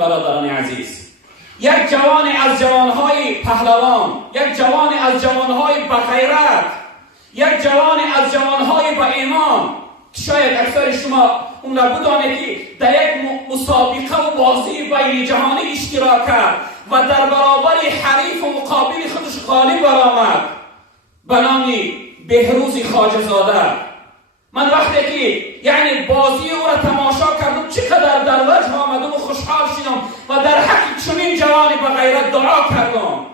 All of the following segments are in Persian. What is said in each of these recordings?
برادران عزیز، یک جوان از جوانهای پهلوان، یک جوان از جوانهای بغیرت، یک جوان از جوانهای با ایمان که شاید اکثر شما اون را بدانید که در یک مسابقه و بازی بین جهانی اشتراک کرد و در برابر حریف و مقابل خودش غالب برآمد به نام بهروز خوجازاده. من وقتی که بازی او را تماشا کردم چقدر در وجه آمدم و خوشحال شدم و در حق چنین جوانی با غیرت دعا کردم.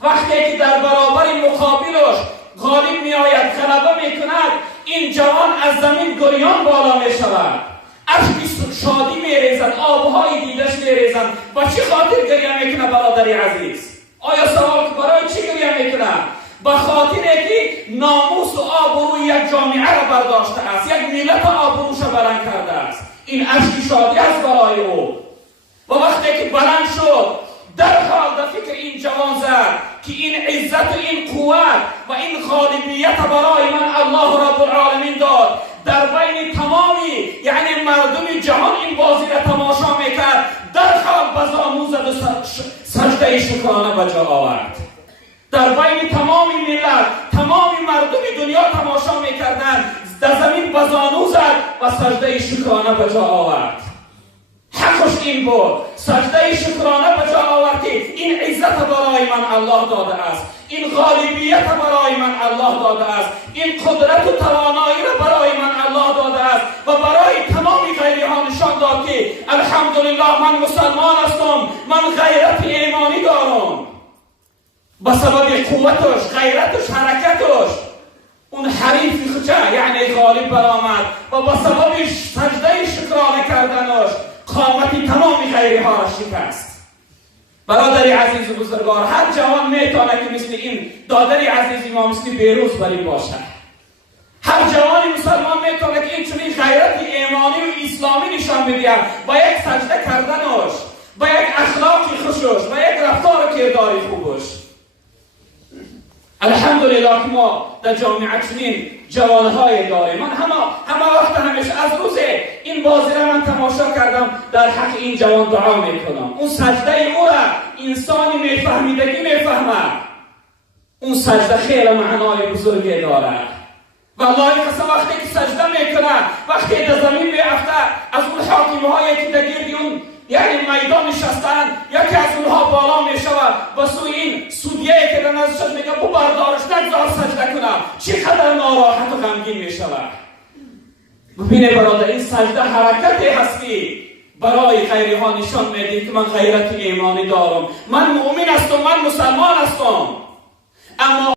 وقتی که در برابر مقابلش غالب می آید، غلبه می کند، این جوان از زمین گریان بالا می شود، اشک شادی می ریزد، آبهای دیدش می ریزد. و چه خاطر گریه می کند برادری عزیز؟ آیا سوال که برای چی گریه می کند؟ به خاطر که ناموس و آبروی یک جامعه را برداشته است، یک ملت آبروش را بلند کرده است. این اشک شادی است برای او. و وقتی که بلند شد در حال در فکر این جوان زد که این عزت و این قوت و این غالبیت برای من الله رب العالمین داد. در بین تمامی مردم جهان این بازی را تماشا میکرد، در حال بزانو زد و سجده شکرانه به جا آورد. در بین تمام ملت، تمام مردم دنیا تماشا میکردند، در زمین بزانو زد و سجده شکرانه به جا آورد. حقش این بود، سجده شکرانه به جا آورد که این عزت برای من الله داده است، این غالبیت برای من الله داده است، این قدرت و توانایی را برای من الله داده است و برای تمامی غیرها نشان داد که الحمدلله من مسلمان هستم، من غیرت ایمانی دارم. به سبب قوتش، غیرتش، حرکتش اون حریف خودش غالب برآمد و به سبب سجده شکرانه کردنش قامت تمامی غیرها را شکست. برادری عزیز و بزرگوار، هر جوان میتونه که مثل این دادری عزیز ما مثل بهروز بری باشه. هر جوانی مسلمان میتونه که این چنین غیرت ایمانی و اسلامی نشان بده با یک سجده کردنش، با یک اخلاقی خوشش، با یک رفتار و کرداری خوبش. الحمدلله که ما در جامعه چنین جوانهای داریم. من همه وقت همیشه از روز این بازی را من تماشا کردم در حق این جوان دعا میکنم. اون سجده او را انسانی میفهمیدگی میفهمد. اون سجده خیلی معنای بزرگی داره. والله قسم وقتی که سجده میکنه، وقتی در زمین میافته، از اون حاکمهایی که در گردی اون میدان نشستن، یکی از اونها بالا میشود و سوی این سودیه که در نزدش میگه ببردارش، نگذار سجده کنم، چقدر ناراحت و غمگین میشود. ببینه برادر، این سجده حرکتی هست که برای غیرها نشان میده که من غیرت ایمانی دارم، من مؤمن هستم، من مسلمان هستم. اما